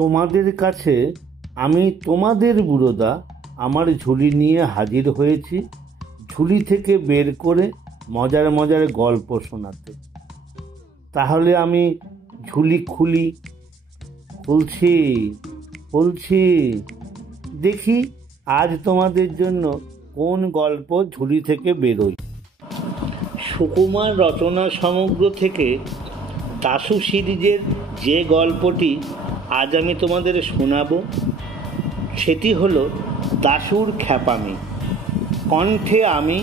তোমাদের কাছে আমি তোমাদের বুড়োদা আমার ঝুলি নিয়ে হাজির হয়েছি, ঝুলি থেকে বের করে মজার মজার গল্প শোনাতে। তাহলে আমি ঝুলি খুলছি খুলছি, দেখি আজ তোমাদের জন্য কোন গল্প ঝুলি থেকে বেরোয়। সুকুমার রচনা সমগ্র থেকে দাশু সিরিজের যে গল্পটি আজ আমি তোমাদের শোনাবো সেটি হলো দাশুর খ্যাপামি। কণ্ঠে আমি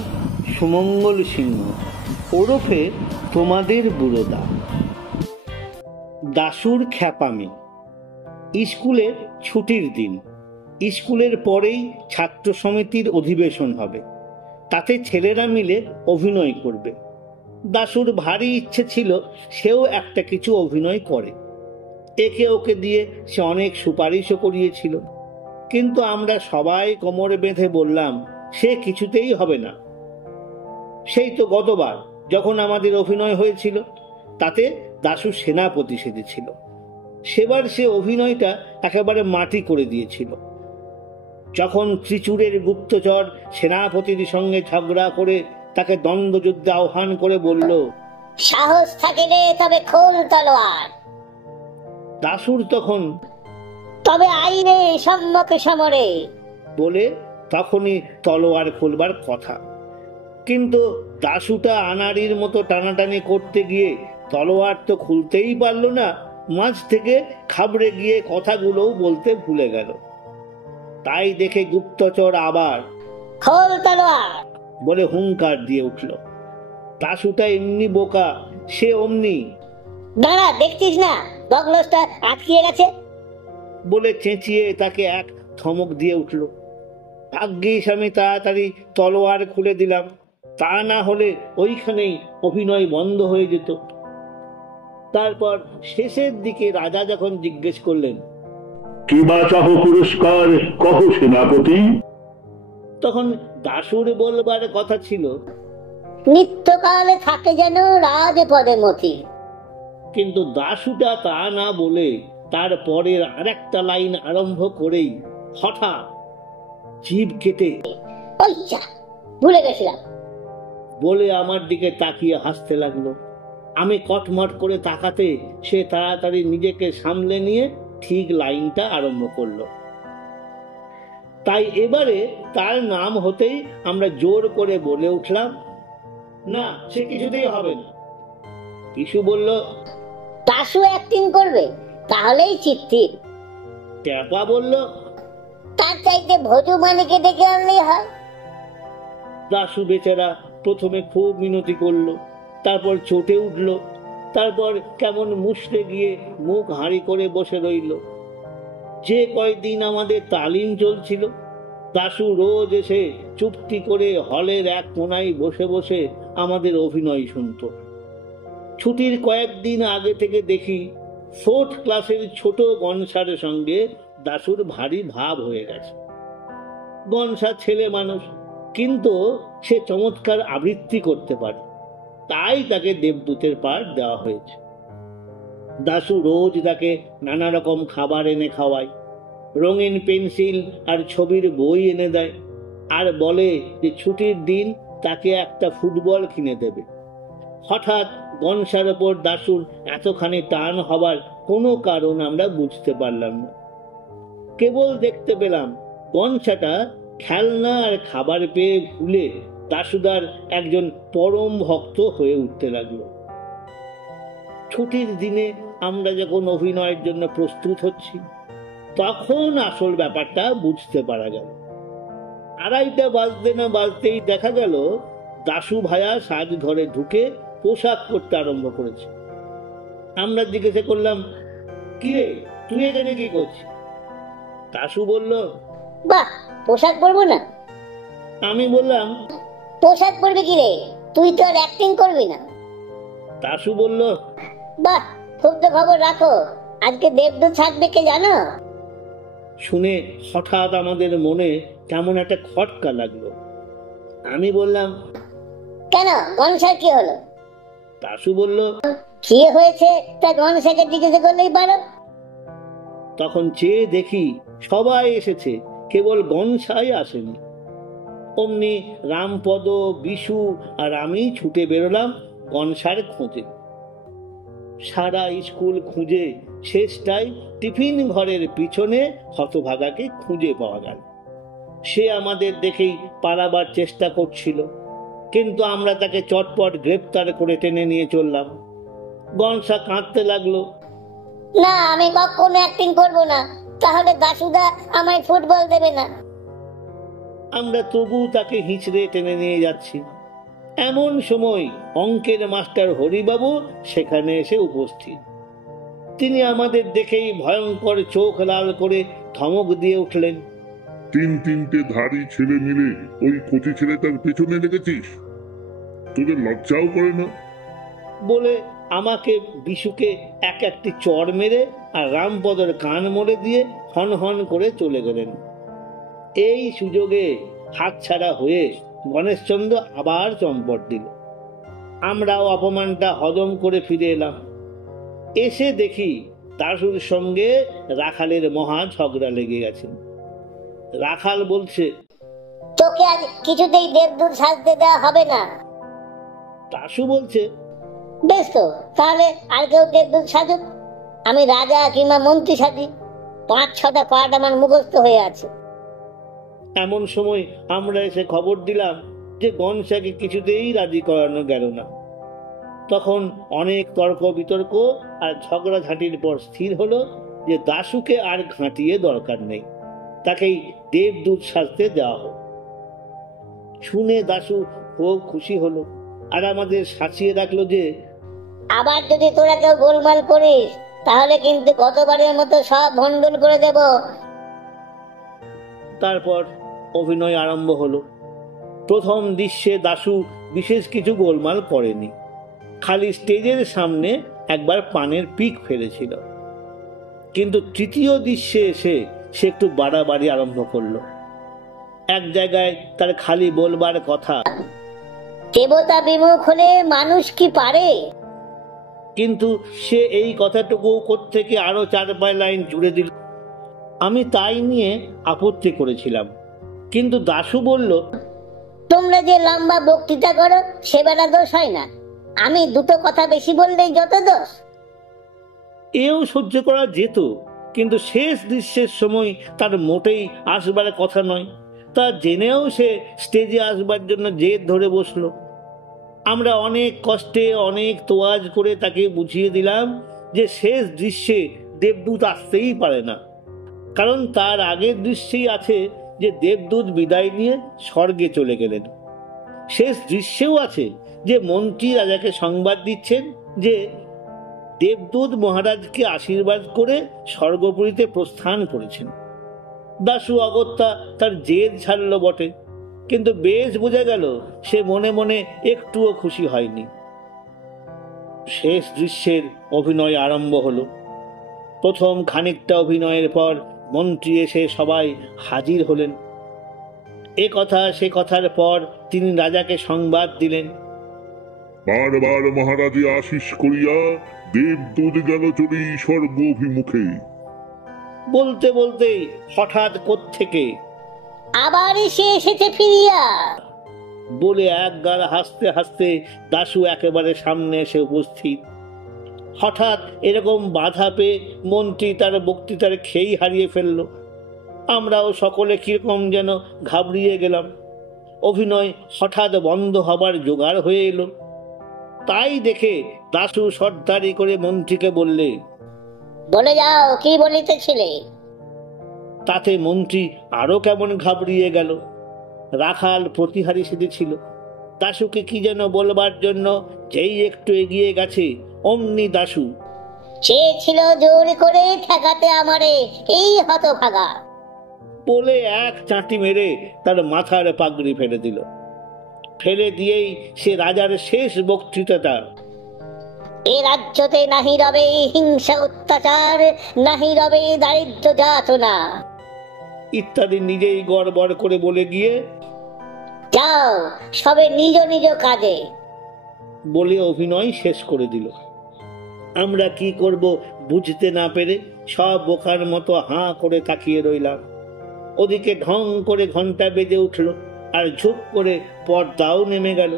সুমঙ্গল সিংহ, ওরফে তোমাদের বুড়োদা। দাশুর খ্যাপামি। স্কুলের ছুটির দিন। স্কুলের পরেই ছাত্র সমিতির অধিবেশন হবে, তাতে ছেলেরা মিলে অভিনয় করবে। দাশুর ভারী ইচ্ছে ছিল সেও একটা কিছু অভিনয় করে। একে ওকে দিয়ে সে অনেক সুপারিশও করিয়েছিল, কিন্তু আমরা সবাই কোমরে বেঁধে বললাম সে কিছুতেই হবে না। সেই তো গতবার যখন আমাদের অভিনয় হয়েছিল, তাতে দাশু সেনাপতি সেজেছিল। সেবার সে অভিনয়টা একেবারে মাটি করে দিয়েছিল। যখন ত্রিচুরের গুপ্তচর সেনাপতির সঙ্গে ঝগড়া করে তাকে দ্বন্দ্বযুদ্ধে আহ্বান করে বলল, সাহস থাকিলে তবে খোল তলোয়ার। দাশুর তখন তবে আইনে সম্মুখে সমরে বলে তখনই তলোয়ার খুলবার কথা। কিন্তু দাশুটা আনাড়ির মতো টানাটানি করতে গিয়ে তলোয়ার তো খুলতেই পারল না, মাঝ থেকে খাবড়ে গিয়ে কথাগুলোও বলতে ভুলে গেল। তাই দেখে গুপ্তচর আবার খোল তলোয়ার বলে হুঙ্কার দিয়ে উঠল। দাশুটা এমনি বোকা, সে অমনি দাঁড়া, দেখছিস না বগলসটা আটকিয়ে গেছে বলে চেঁচিয়ে তাকে এক ধমক দিয়ে উঠল। ভাগ্যিস আমি তাড়াতাড়ি তলোয়ার খুলে দিলাম, তা না হলে ওইখানেই অভিনয় বন্ধ হয়ে যেত। তারপর শেষের দিকে রাজা যখন জিজ্ঞেস করলেন, কি বা চাহ পুরস্কার, কহ সেনাপতি? তখন দাশুর বলবার কথা ছিল, নিত্যকালে থাকে যেন রাজপদে মতি। কিন্তু দাশুটা তা না বলে তার পরের আরেকটা লাইন আরম্ভ করেই হঠাৎ জিভ কেটে ভুলে গেছিলাম বলে আমার দিকে তাকিয়ে হাসতে লাগলো। আমি কটমট করে তাকাতে সে তাড়াতাড়ি নিজেকে সামলে নিয়ে ঠিক লাইনটা আরম্ভ করলো। তাই এবারে তার নাম হতেই আমরা জোর করে বলে উঠলাম, না সে কিছুতেই হবে না। পিসু বলল, দাশু অ্যাক্টিং করবে, তাহলেই চিত্তির। ট্যাপা বলল, তার চাইতে ভজু মানিকে ডেকে আনলেই হয়। দাশু বেচারা প্রথমে খুব মিনতি করলো, তারপর চটে উঠল, তারপর কেমন মুষড়ে গিয়ে মুখ হাঁড়ি করে বসে রইল। যে কয়দিন আমাদের তালিম চলছিল, দাশু রোজ এসে চুপটি করে হলের এক কোনায় বসে বসে আমাদের অভিনয় শুনত। ছুটির কয়েকদিন আগে থেকে দেখি 4th ক্লাসের ছোট গনসার সঙ্গে দাশুর ভারী ভাব হয়ে গেছে। গনসা ছেলে মানুষ, কিন্তু সে চমৎকার আবৃত্তি করতে পারে, তাই তাকে দেবদূতের পাঠ দেওয়া হয়েছে। দাশু রোজ তাকে নানা রকম খাবার এনে খাওয়ায়, রঙিন পেন্সিল আর ছবির বই এনে দেয়, আর বলে যে ছুটির দিন তাকে একটা ফুটবল কিনে দেবে। হঠাৎ গনসার ওপর দাশুর এতখানি টান হবার কোনো কারণ আমরা বুঝতে পারলাম না। কেবল দেখতে পেলাম গনসাটা খেলনা আর খাবার পেয়ে ভুলে দাশুদার একজন পরম ভক্ত হয়ে উঠতে লাগলো। ছুটির দিনে আমরা যখন অভিনয়ের জন্য প্রস্তুত হচ্ছি, তখন আসল ব্যাপারটা বুঝতে পারা গেল। 2:30 বাজতে না বাজতেই দেখা গেল দাশু ভায়া সাজ ঘরে ঢুকে পোশাক পরতে আরম্ভ করেছে। আমরা জিজ্ঞাসা করলাম, কি রে তুই এখানে কি করছিস? দাশু বলল, বাহ, পোশাক পরবো না? আমি বললাম, পোশাক পরবি কি রে, তুই তো আর অ্যাক্টিং করবি না। দাশু বলল, বাহ, খুব তো খবর রাখো, আজকে দেবদূত থাকবে কে জানো? শুনে হঠাৎ আমাদের মনে কেমন একটা খটকা লাগলো। আমি বললাম, কেন, গনসার কি হলো? দাশু বলল, কি হয়েছে তা গনসাকে জিজ্ঞাসা করলেই পারো। তখন চেয়ে দেখি সবাই এসেছে, কেবল গনসাই আসেনি। অমনি রামপদ, বিশু আর আমি ছুটে বেরোলাম গনসার খোঁজে। সারা স্কুল খুঁজে শেষটায় টিফিন ঘরের পিছনে হতভাগাকে খুঁজে পাওয়া গেল। সে আমাদের দেখেই পালাবার চেষ্টা করছিল, কিন্তু আমরা তাকে চটপট গ্রেপ্তার করে টেনে নিয়ে চললাম। গনসা কাঁদতে লাগলো। না, আমি কখনো অ্যাক্টিং করব না, তাহলে দাশুদা আমায় ফুটবল দেবে না। আমরা তবু তাকে হিঁচড়ে টেনে নিয়ে যাচ্ছি। এমন সময় অঙ্কের মাস্টার হরিবাবু সেখানে এসে উপস্থিত। তিনি আমাদের দেখেই ভয়ঙ্কর চোখ লাল করে ধমক দিয়ে উঠলেন, তিনটে ধাড়ি ছেলে মিলে ওই কচি ছেলেটার পেছনে লেগেছিস? তোদের লজ্জাও করে না? বলে আমাকে, বিশুকে এক একটি চড় মেরে আর রামপদর কান মরে দিয়ে হন হন করে চলে গেলেন। এই সুযোগে হাতছাড়া হয়ে গণেশচন্দ্র আবার চম্পট দিল। আমরাও অপমানটা হজম করে ফিরে এলাম। এসে দেখি দাশুর সঙ্গে রাখালের মহা ঝগড়া লেগে গেছে। রাখাল বলছে, তোকে আজ কিছুতেই দেবদূত সাজতে দেওয়া হবে না। দাশু বলছে, বেশ তো, তাহলে আর কেউ দেবদূত সাজুক, আমি রাজা কিংবা মন্ত্রী সাজি। 5-6টা পাঠ আমার মুখস্থ হয়ে আছে। এমন সময় আমরা এসে খবর দিলাম যে গনসাকে কিছুতেই রাজি করানো গেল না। তখন অনেক তর্ক বিতর্ক আর ঝগড়াঝাঁটির পর স্থির হলো যে দাশুকে আর ঘাঁটিয়ে দরকার নেই, তাকেই দেবদূত সাজতে দেওয়া হোক। শুনে দাশু খুব খুশি হলো আর আমাদের সাঁচিয়ে রাখলো যে আবার যদি তোরা কেউ গোলমাল করিস তাহলে কিন্তু গতবারের মতো সব ভণ্ডুল করে দেব। তারপর অভিনয় আরম্ভ হলো। প্রথম দৃশ্যে দাশু বিশেষ কিছু গোলমাল করেনি, খালি স্টেজের সামনে একবার পানের পিক ফেলেছিল। কিন্তু তৃতীয় দৃশ্যে এসে সে একটু বাড়াবাড়ি আরম্ভ করলো। এক জায়গায় তার খালি বলবার কথা, দেবতা বিমুখ হলে মানুষ কি পারে। কিন্তু সে এই কথাটুকু কোত্থেকে আরো 4-5 লাইন জুড়ে দিল। আমি তাই নিয়ে আপত্তি করেছিলাম, কিন্তু দাশু বলল, তোমরা যে লম্বা বক্তৃতা করো সে বেলা দোষ হয় না, আমি দুটো কথা বেশি বললেই যত দোষ। এও সহ্য করা যেত, কিন্তু শেষ দৃশ্যের সময় তার মোটেই আসবার কথা নয়। তা জেনেও সে স্টেজে আসবার জন্য জেদ ধরে বসলো। আমরা অনেক কষ্টে অনেক তোয়াজ করে তাকে বুঝিয়ে দিলাম যে শেষ দৃশ্যে দেবদূত আসতেই পারে না, কারণ তার আগের দৃশ্যেই আছে যে দেবদূত বিদায় নিয়ে স্বর্গে চলে গেলেন। শেষ দৃশ্যেও আছে যে মন্ত্রী রাজাকে সংবাদ দিচ্ছেন যে দেবদূত মহারাজকে আশীর্বাদ করে স্বর্গপুরীতে প্রস্থান করেছেন। দাশু অগত্যা তার জেদ ছাড়ল বটে, কিন্তু বেশ বোঝা গেল সে মনে মনে একটুও খুশি হয়নি। শেষ দৃশ্যের অভিনয় আরম্ভ হলো। প্রথম খানিকটা অভিনয়ের পর মন্ত্রী এসে সবাই হাজির হলেন। এ কথা সে কথার পর তিনি রাজাকে সংবাদ দিলেন, বারবার মহারাজে আশিস করিয়া দেবদূত গেল চলি স্বর্গ অভিমুখে। বলতে বলতে হঠাৎ কোত্থেকে আবার সে এসেছে ফিরিয়া বলে একগাল হাসতে হাসতে দাশু একেবারে সামনে এসে উপস্থিত। হঠাৎ এরকম বাধা পেয়ে মন্ত্রী তার বক্তৃতার খেই হারিয়ে ফেলল। আমরাও সকলে কিরকম যেন ঘাবড়িয়ে গেলাম। অভিনয় হঠাৎ বন্ধ হবার জোগাড় হয়ে এলো। তাই দেখে দাশু সর্দারি করে মন্ত্রীকে বললে, বলে যাও কি বলিতেছিলে। তাতে মন্ত্রী আরো কেমন ঘাবড়িয়ে গেল। রাখাল প্রতিহারী সেজেছিল। দাশুকে কি যেন বলবার জন্য যেই একটু এগিয়ে গেছে, অমনি দাশু চেয়েছিল জোর করে ঠেকাতে আমারে এই হতভাগা বলে এক চাঁটি মেরে তার মাথার পাগড়ি ফেলে দিল। ফেলে দিয়েই সে রাজার শেষ বক্তৃতাটা, এ রাজ্যতে নাহি রবে হিংসা অত্যাচার, নাহি রবে দারিদ্র যাতনা ইত্যাদি নিজেই গড়বড় করে বলে গিয়ে যাও সবে নিজ নিজ কাজে বলে অভিনয় শেষ করে দিল। আমরা কি করব বুঝতে না পেরে সব বোকার মতো হাঁ করে তাকিয়ে রইলাম। ওদিকে ঢং করে ঘন্টা বেজে উঠল, আর ঝুপ করে পর্দাও নেমে গেল।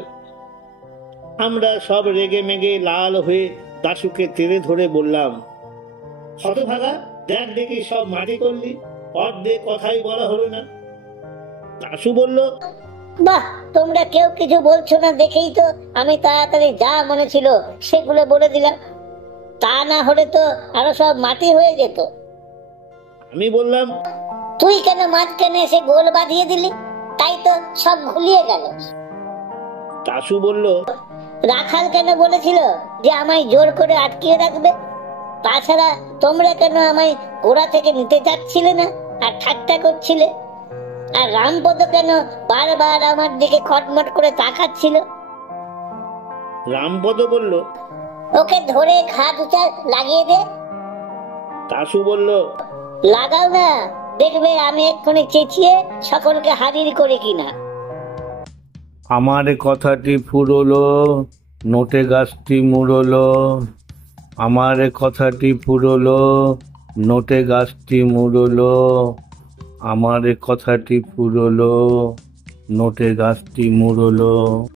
আমরা সব রেগে মেগে লাল হয়ে দাশুকে তেড়ে ধরে বললাম, হতভাগা, দেখ দেখি সব মাটি করলি, অর্ধেক কথাই বলা হলো না। দাশু বলল, বাহ, তোমরা কেউ কিছু বলছো না দেখেই তো আমি তাড়াতাড়ি যা মনে ছিল সেগুলো বলে দিলাম। তা না হলে তো আরো সব মাটি হয়ে যেত। আমি বললাম, তুই কেন মাঝখানে এসে গোল বাঁধিয়ে দিলি? তাই তো সব ঘুলিয়ে গেল। দাশু বলল, রাখাল কেন বলেছিল যে আমায় জোর করে আটকিয়ে রাখবে? তাছাড়া তোমরা কেন আমায় গোড়া থেকে নিতে চাচ্ছিলে না আর ঠাট্টা করছিলে? আর রামপদ কেন বারবার আমার দিকে খটমট করে তাকাচ্ছিল? রামপদ বলল, ওকে ধরে ঘা লাগিয়ে দে। দাশু বলল, লাগাও না, দেখবে আমি এক্ষুনি চেঁচিয়ে সকলকে হাজির করি কিনা। আমার কথাটি ফুরলো, নোটে গাছটি মুড়লো। আমার কথাটি ফুরলো, নোটে গাছটি মুড়লো। আমার কথাটি ফুরলো, নোটে গাছটি মুড়লো।